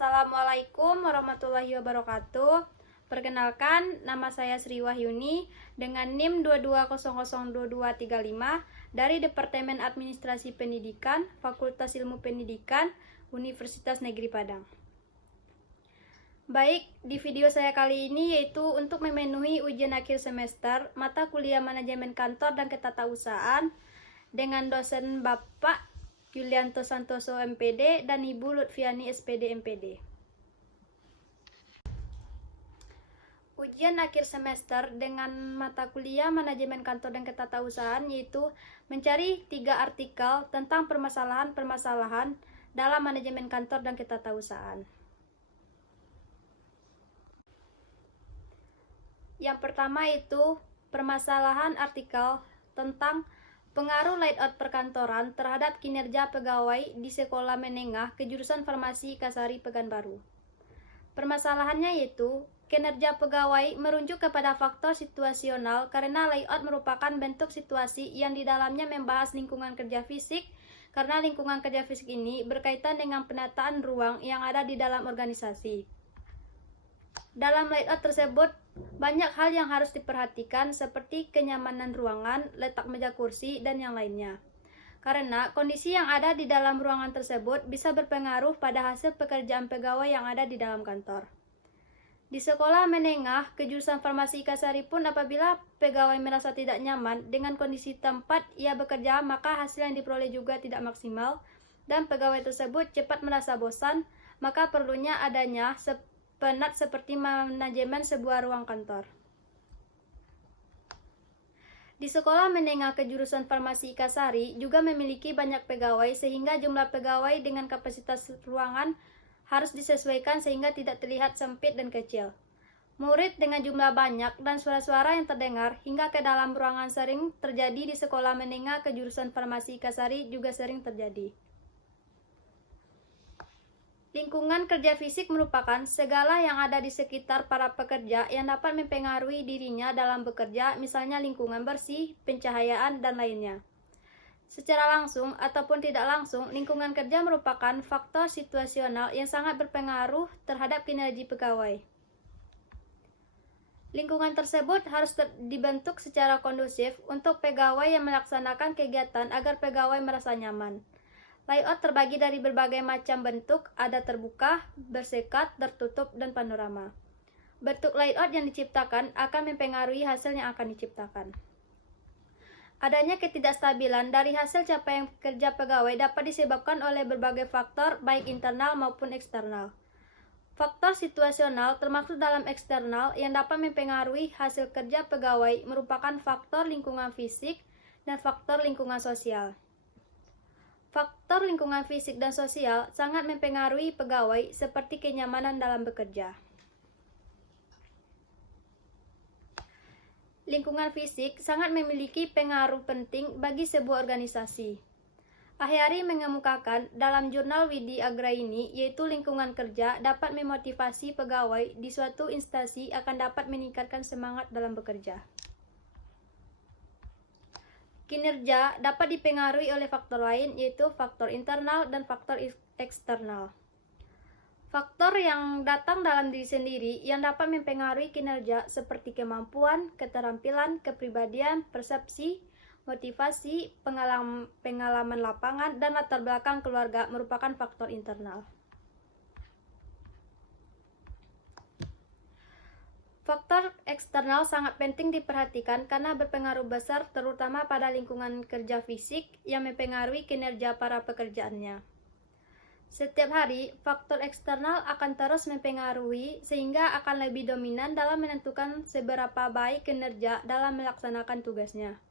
Assalamualaikum warahmatullahi wabarakatuh. Perkenalkan, nama saya Sri Wahyuni dengan NIM 22002235 dari Departemen Administrasi Pendidikan, Fakultas Ilmu Pendidikan, Universitas Negeri Padang. Baik, di video saya kali ini yaitu untuk memenuhi ujian akhir semester mata kuliah Manajemen Kantor dan Ketatausahaan dengan dosen Bapak Yulianto Santoso MPD dan Ibu Lutfiani SPD MPD. Ujian akhir semester dengan mata kuliah Manajemen Kantor dan Ketatausahaan yaitu mencari 3 artikel tentang permasalahan-permasalahan dalam manajemen kantor dan ketatausahaan. Yang pertama itu permasalahan artikel tentang pengaruh layout perkantoran terhadap kinerja pegawai di sekolah menengah kejurusan Farmasi Kasari Pekanbaru. Permasalahannya yaitu kinerja pegawai merujuk kepada faktor situasional karena layout merupakan bentuk situasi yang di dalamnya membahas lingkungan kerja fisik, karena lingkungan kerja fisik ini berkaitan dengan penataan ruang yang ada di dalam organisasi. Dalam layout tersebut, banyak hal yang harus diperhatikan seperti kenyamanan ruangan, letak meja kursi, dan yang lainnya. Karena kondisi yang ada di dalam ruangan tersebut bisa berpengaruh pada hasil pekerjaan pegawai yang ada di dalam kantor. Di sekolah menengah kejurusan Farmasi Kasari pun apabila pegawai merasa tidak nyaman dengan kondisi tempat ia bekerja, maka hasil yang diperoleh juga tidak maksimal dan pegawai tersebut cepat merasa bosan, maka perlunya adanya penat seperti manajemen sebuah ruang kantor. Di sekolah menengah kejurusan Farmasi Kasari juga memiliki banyak pegawai sehingga jumlah pegawai dengan kapasitas ruangan harus disesuaikan sehingga tidak terlihat sempit dan kecil. Murid dengan jumlah banyak dan suara-suara yang terdengar hingga ke dalam ruangan sering terjadi di sekolah menengah kejurusan Farmasi Kasari juga sering terjadi. Lingkungan kerja fisik merupakan segala yang ada di sekitar para pekerja yang dapat mempengaruhi dirinya dalam bekerja, misalnya lingkungan bersih, pencahayaan, dan lainnya. Secara langsung ataupun tidak langsung, lingkungan kerja merupakan faktor situasional yang sangat berpengaruh terhadap kinerja pegawai. Lingkungan tersebut harus dibentuk secara kondusif untuk pegawai yang melaksanakan kegiatan agar pegawai merasa nyaman. Layout terbagi dari berbagai macam bentuk, ada terbuka, bersekat, tertutup, dan panorama. Bentuk layout yang diciptakan akan mempengaruhi hasil yang akan diciptakan. Adanya ketidakstabilan dari hasil capaian kerja pegawai dapat disebabkan oleh berbagai faktor, baik internal maupun eksternal. Faktor situasional termasuk dalam eksternal yang dapat mempengaruhi hasil kerja pegawai merupakan faktor lingkungan fisik dan faktor lingkungan sosial. Faktor lingkungan fisik dan sosial sangat mempengaruhi pegawai seperti kenyamanan dalam bekerja. Lingkungan fisik sangat memiliki pengaruh penting bagi sebuah organisasi. Ahyari mengemukakan dalam jurnal Widi Agraini yaitu lingkungan kerja dapat memotivasi pegawai di suatu instansi akan dapat meningkatkan semangat dalam bekerja. Kinerja dapat dipengaruhi oleh faktor lain yaitu faktor internal dan faktor eksternal. Faktor yang datang dalam diri sendiri yang dapat mempengaruhi kinerja seperti kemampuan, keterampilan, kepribadian, persepsi, motivasi, pengalaman lapangan, dan latar belakang keluarga merupakan faktor internal. Faktor eksternal sangat penting diperhatikan karena berpengaruh besar terutama pada lingkungan kerja fisik yang mempengaruhi kinerja para pekerjaannya. Setiap hari, faktor eksternal akan terus mempengaruhi sehingga akan lebih dominan dalam menentukan seberapa baik kinerja dalam melaksanakan tugasnya.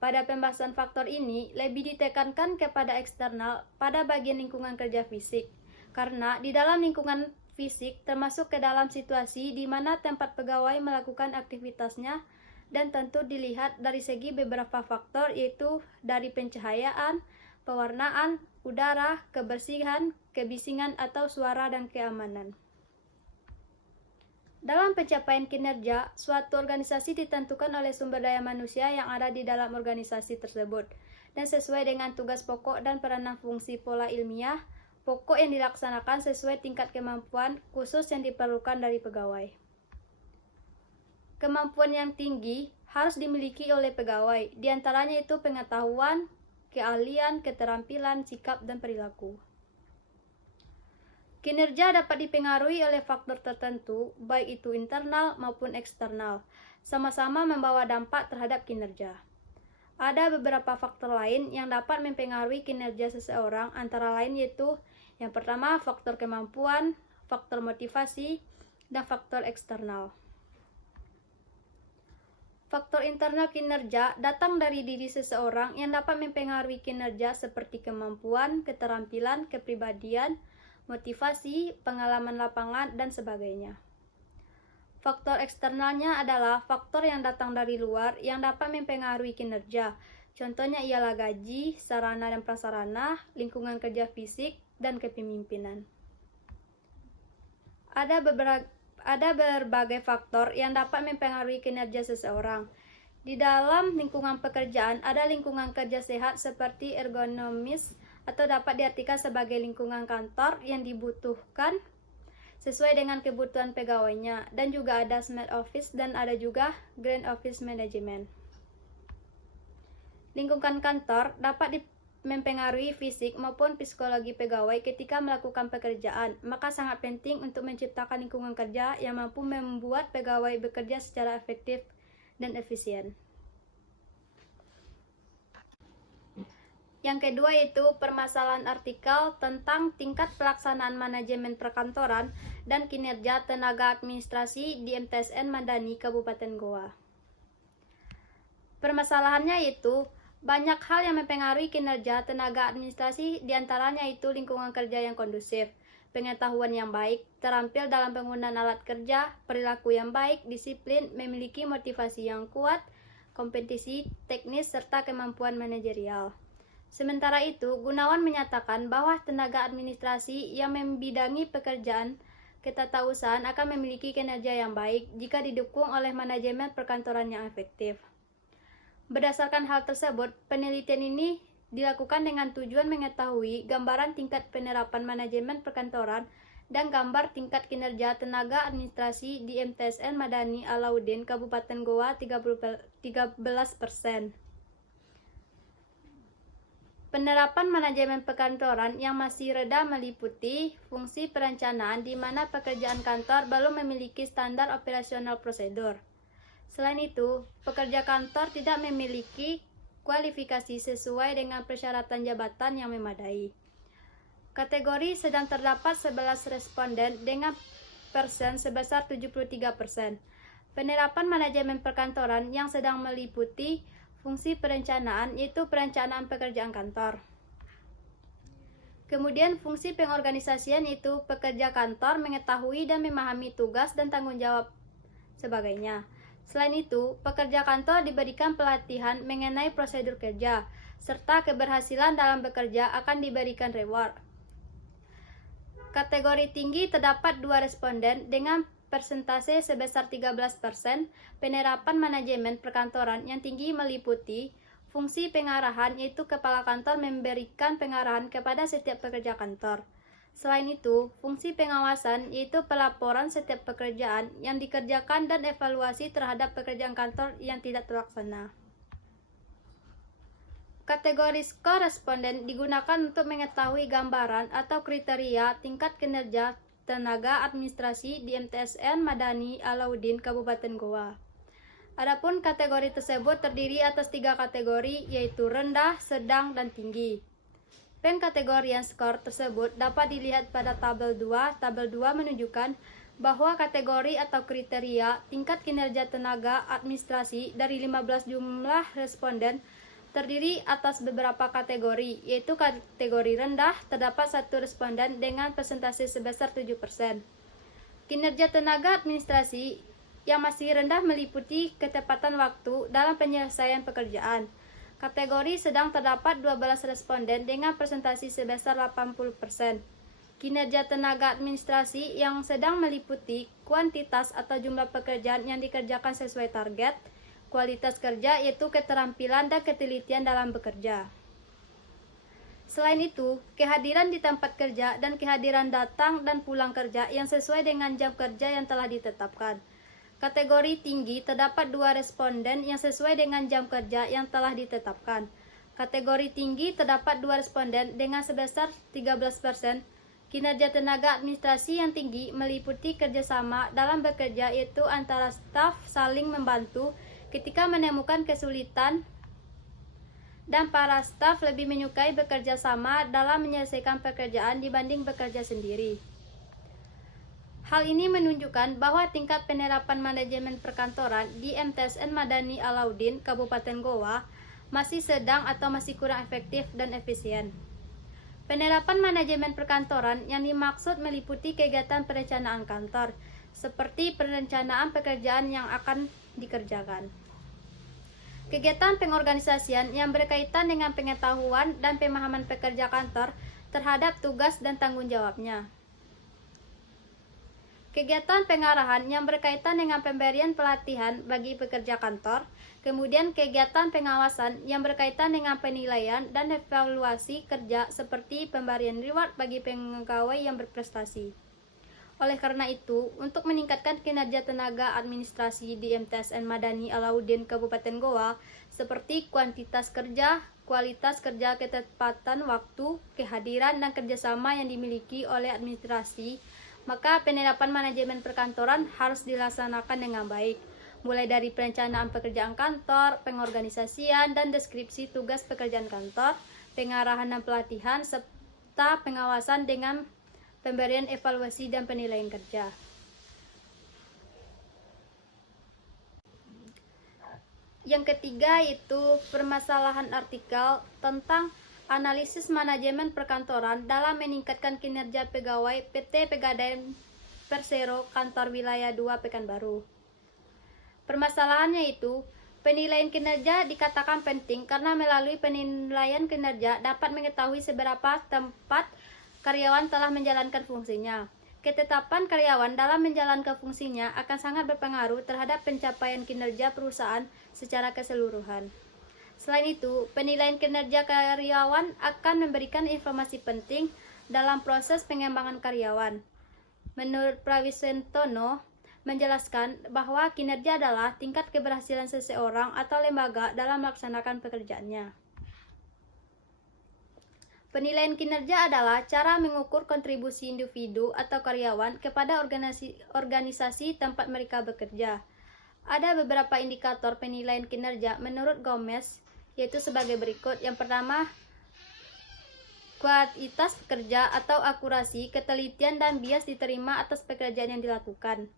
Pada pembahasan faktor ini, lebih ditekankan kepada eksternal pada bagian lingkungan kerja fisik, karena di dalam lingkungan fisik termasuk ke dalam situasi di mana tempat pegawai melakukan aktivitasnya dan tentu dilihat dari segi beberapa faktor yaitu dari pencahayaan, pewarnaan, udara, kebersihan, kebisingan atau suara dan keamanan. Dalam pencapaian kinerja, suatu organisasi ditentukan oleh sumber daya manusia yang ada di dalam organisasi tersebut dan sesuai dengan tugas pokok dan peranan fungsi pola ilmiah, pokok yang dilaksanakan sesuai tingkat kemampuan khusus yang diperlukan dari pegawai. Kemampuan yang tinggi harus dimiliki oleh pegawai, diantaranya itu pengetahuan, keahlian, keterampilan, sikap, dan perilaku. Kinerja dapat dipengaruhi oleh faktor tertentu, baik itu internal maupun eksternal, sama-sama membawa dampak terhadap kinerja. Ada beberapa faktor lain yang dapat mempengaruhi kinerja seseorang, antara lain yaitu yang pertama faktor kemampuan, faktor motivasi, dan faktor eksternal. Faktor internal kinerja datang dari diri seseorang yang dapat mempengaruhi kinerja seperti kemampuan, keterampilan, kepribadian, motivasi, pengalaman lapangan, dan sebagainya. Faktor eksternalnya adalah faktor yang datang dari luar yang dapat mempengaruhi kinerja. Contohnya ialah gaji, sarana dan prasarana, lingkungan kerja fisik, dan kepemimpinan. Ada berbagai faktor yang dapat mempengaruhi kinerja seseorang. Di dalam lingkungan pekerjaan ada lingkungan kerja sehat seperti ergonomis atau dapat diartikan sebagai lingkungan kantor yang dibutuhkan sesuai dengan kebutuhan pegawainya, dan juga ada smart office dan ada juga grand office management. Lingkungan kantor dapat mempengaruhi fisik maupun psikologi pegawai ketika melakukan pekerjaan, maka sangat penting untuk menciptakan lingkungan kerja yang mampu membuat pegawai bekerja secara efektif dan efisien. Yang kedua yaitu permasalahan artikel tentang tingkat pelaksanaan manajemen perkantoran dan kinerja tenaga administrasi di MTSN Madani Kabupaten Goa. Permasalahannya yaitu banyak hal yang mempengaruhi kinerja tenaga administrasi, diantaranya itu lingkungan kerja yang kondusif, pengetahuan yang baik, terampil dalam penggunaan alat kerja, perilaku yang baik, disiplin, memiliki motivasi yang kuat, kompetisi teknis, serta kemampuan manajerial. Sementara itu, Gunawan menyatakan bahwa tenaga administrasi yang membidangi pekerjaan ketatausahaan akan memiliki kinerja yang baik jika didukung oleh manajemen perkantoran yang efektif. Berdasarkan hal tersebut, penelitian ini dilakukan dengan tujuan mengetahui gambaran tingkat penerapan manajemen perkantoran dan gambar tingkat kinerja tenaga administrasi di MTSN Madani Alauddin Kabupaten Goa 13%. Penerapan manajemen perkantoran yang masih rendah meliputi fungsi perencanaan di mana pekerjaan kantor belum memiliki standar operasional prosedur. Selain itu, pekerja kantor tidak memiliki kualifikasi sesuai dengan persyaratan jabatan yang memadai. Kategori sedang terdapat 11 responden dengan persen sebesar 73%. Penerapan manajemen perkantoran yang sedang meliputi fungsi perencanaan yaitu perencanaan pekerjaan kantor. Kemudian fungsi pengorganisasian yaitu pekerja kantor mengetahui dan memahami tugas dan tanggung jawab sebagainya. Selain itu, pekerja kantor diberikan pelatihan mengenai prosedur kerja, serta keberhasilan dalam bekerja akan diberikan reward. Kategori tinggi terdapat 2 responden dengan persentase sebesar 13%. Penerapan manajemen perkantoran yang tinggi meliputi fungsi pengarahan yaitu kepala kantor memberikan pengarahan kepada setiap pekerja kantor. Selain itu, fungsi pengawasan yaitu pelaporan setiap pekerjaan yang dikerjakan dan evaluasi terhadap pekerjaan kantor yang tidak terlaksana. Kategori skor responden digunakan untuk mengetahui gambaran atau kriteria tingkat kinerja tenaga administrasi di MTSN Madani Alauddin Kabupaten Goa. Adapun kategori tersebut terdiri atas 3 kategori yaitu rendah, sedang, dan tinggi. Pengkategorian skor tersebut dapat dilihat pada tabel 2. Tabel 2 menunjukkan bahwa kategori atau kriteria tingkat kinerja tenaga administrasi dari 15 jumlah responden terdiri atas beberapa kategori, yaitu kategori rendah terdapat 1 responden dengan persentase sebesar 7%. Kinerja tenaga administrasi yang masih rendah meliputi ketepatan waktu dalam penyelesaian pekerjaan. Kategori sedang terdapat 12 responden dengan presentasi sebesar 80%. Kinerja tenaga administrasi yang sedang meliputi kuantitas atau jumlah pekerjaan yang dikerjakan sesuai target, kualitas kerja yaitu keterampilan dan ketelitian dalam bekerja. Selain itu, kehadiran di tempat kerja dan kehadiran datang dan pulang kerja yang sesuai dengan jam kerja yang telah ditetapkan. Kategori tinggi terdapat 2 responden yang sesuai dengan jam kerja yang telah ditetapkan. Kategori tinggi terdapat 2 responden dengan sebesar 13%. Kinerja tenaga administrasi yang tinggi meliputi kerjasama dalam bekerja, yaitu antara staf saling membantu ketika menemukan kesulitan, dan para staf lebih menyukai bekerja sama dalam menyelesaikan pekerjaan dibanding bekerja sendiri. Hal ini menunjukkan bahwa tingkat penerapan manajemen perkantoran di MTSN Madani Alauddin, Kabupaten Goa, masih sedang atau masih kurang efektif dan efisien. Penerapan manajemen perkantoran yang dimaksud meliputi kegiatan perencanaan kantor, seperti perencanaan pekerjaan yang akan dikerjakan. Kegiatan pengorganisasian yang berkaitan dengan pengetahuan dan pemahaman pekerja kantor terhadap tugas dan tanggung jawabnya. Kegiatan pengarahan yang berkaitan dengan pemberian pelatihan bagi pekerja kantor, kemudian kegiatan pengawasan yang berkaitan dengan penilaian dan evaluasi kerja seperti pemberian reward bagi pegawai yang berprestasi. Oleh karena itu, untuk meningkatkan kinerja tenaga administrasi di MTSN Madani Alauddin Kabupaten Goa, seperti kuantitas kerja, kualitas kerja, ketepatan waktu, kehadiran, dan kerjasama yang dimiliki oleh administrasi, maka penerapan manajemen perkantoran harus dilaksanakan dengan baik, mulai dari perencanaan pekerjaan kantor, pengorganisasian dan deskripsi tugas pekerjaan kantor, pengarahan dan pelatihan, serta pengawasan dengan pemberian evaluasi dan penilaian kerja. Yang ketiga yaitu permasalahan artikel tentang analisis manajemen perkantoran dalam meningkatkan kinerja pegawai PT Pegadaian Persero Kantor Wilayah 2 Pekanbaru. Permasalahannya itu, penilaian kinerja dikatakan penting karena melalui penilaian kinerja dapat mengetahui seberapa tempat karyawan telah menjalankan fungsinya. Ketetapan karyawan dalam menjalankan fungsinya akan sangat berpengaruh terhadap pencapaian kinerja perusahaan secara keseluruhan. Selain itu, penilaian kinerja karyawan akan memberikan informasi penting dalam proses pengembangan karyawan. Menurut Prawisentono, menjelaskan bahwa kinerja adalah tingkat keberhasilan seseorang atau lembaga dalam melaksanakan pekerjaannya. Penilaian kinerja adalah cara mengukur kontribusi individu atau karyawan kepada organisasi tempat mereka bekerja. Ada beberapa indikator penilaian kinerja menurut Gomez, yaitu sebagai berikut. Yang pertama, kualitas pekerja atau akurasi, ketelitian dan bias diterima atas pekerjaan yang dilakukan.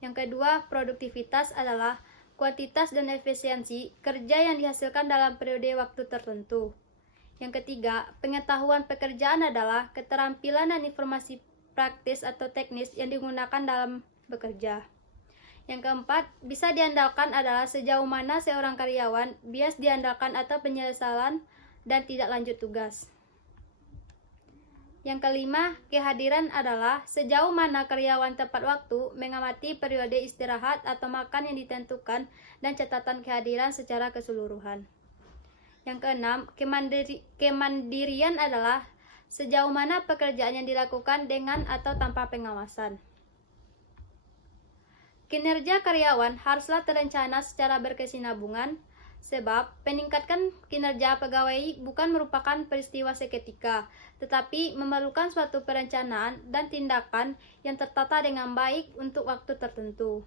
Yang kedua, produktivitas adalah kuantitas dan efisiensi kerja yang dihasilkan dalam periode waktu tertentu. Yang ketiga, pengetahuan pekerjaan adalah keterampilan dan informasi praktis atau teknis yang digunakan dalam bekerja. Yang keempat, bisa diandalkan adalah sejauh mana seorang karyawan bias diandalkan atau penyesalan dan tidak lanjut tugas. Yang kelima, kehadiran adalah sejauh mana karyawan tepat waktu mengamati periode istirahat atau makan yang ditentukan dan catatan kehadiran secara keseluruhan. Yang keenam, kemandirian adalah sejauh mana pekerjaan yang dilakukan dengan atau tanpa pengawasan. Kinerja karyawan haruslah terencana secara berkesinambungan, sebab meningkatkan kinerja pegawai bukan merupakan peristiwa seketika, tetapi memerlukan suatu perencanaan dan tindakan yang tertata dengan baik untuk waktu tertentu.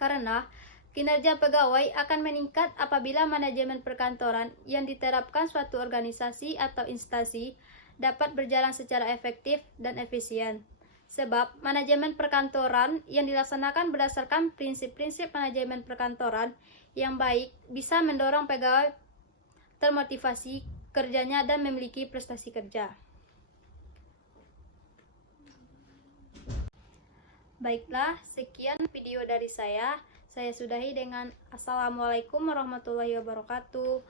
Karena kinerja pegawai akan meningkat apabila manajemen perkantoran yang diterapkan suatu organisasi atau instansi dapat berjalan secara efektif dan efisien. Sebab manajemen perkantoran yang dilaksanakan berdasarkan prinsip-prinsip manajemen perkantoran yang baik bisa mendorong pegawai termotivasi kerjanya dan memiliki prestasi kerja. Baiklah, sekian video dari saya. Saya sudahi dengan Assalamualaikum warahmatullahi wabarakatuh.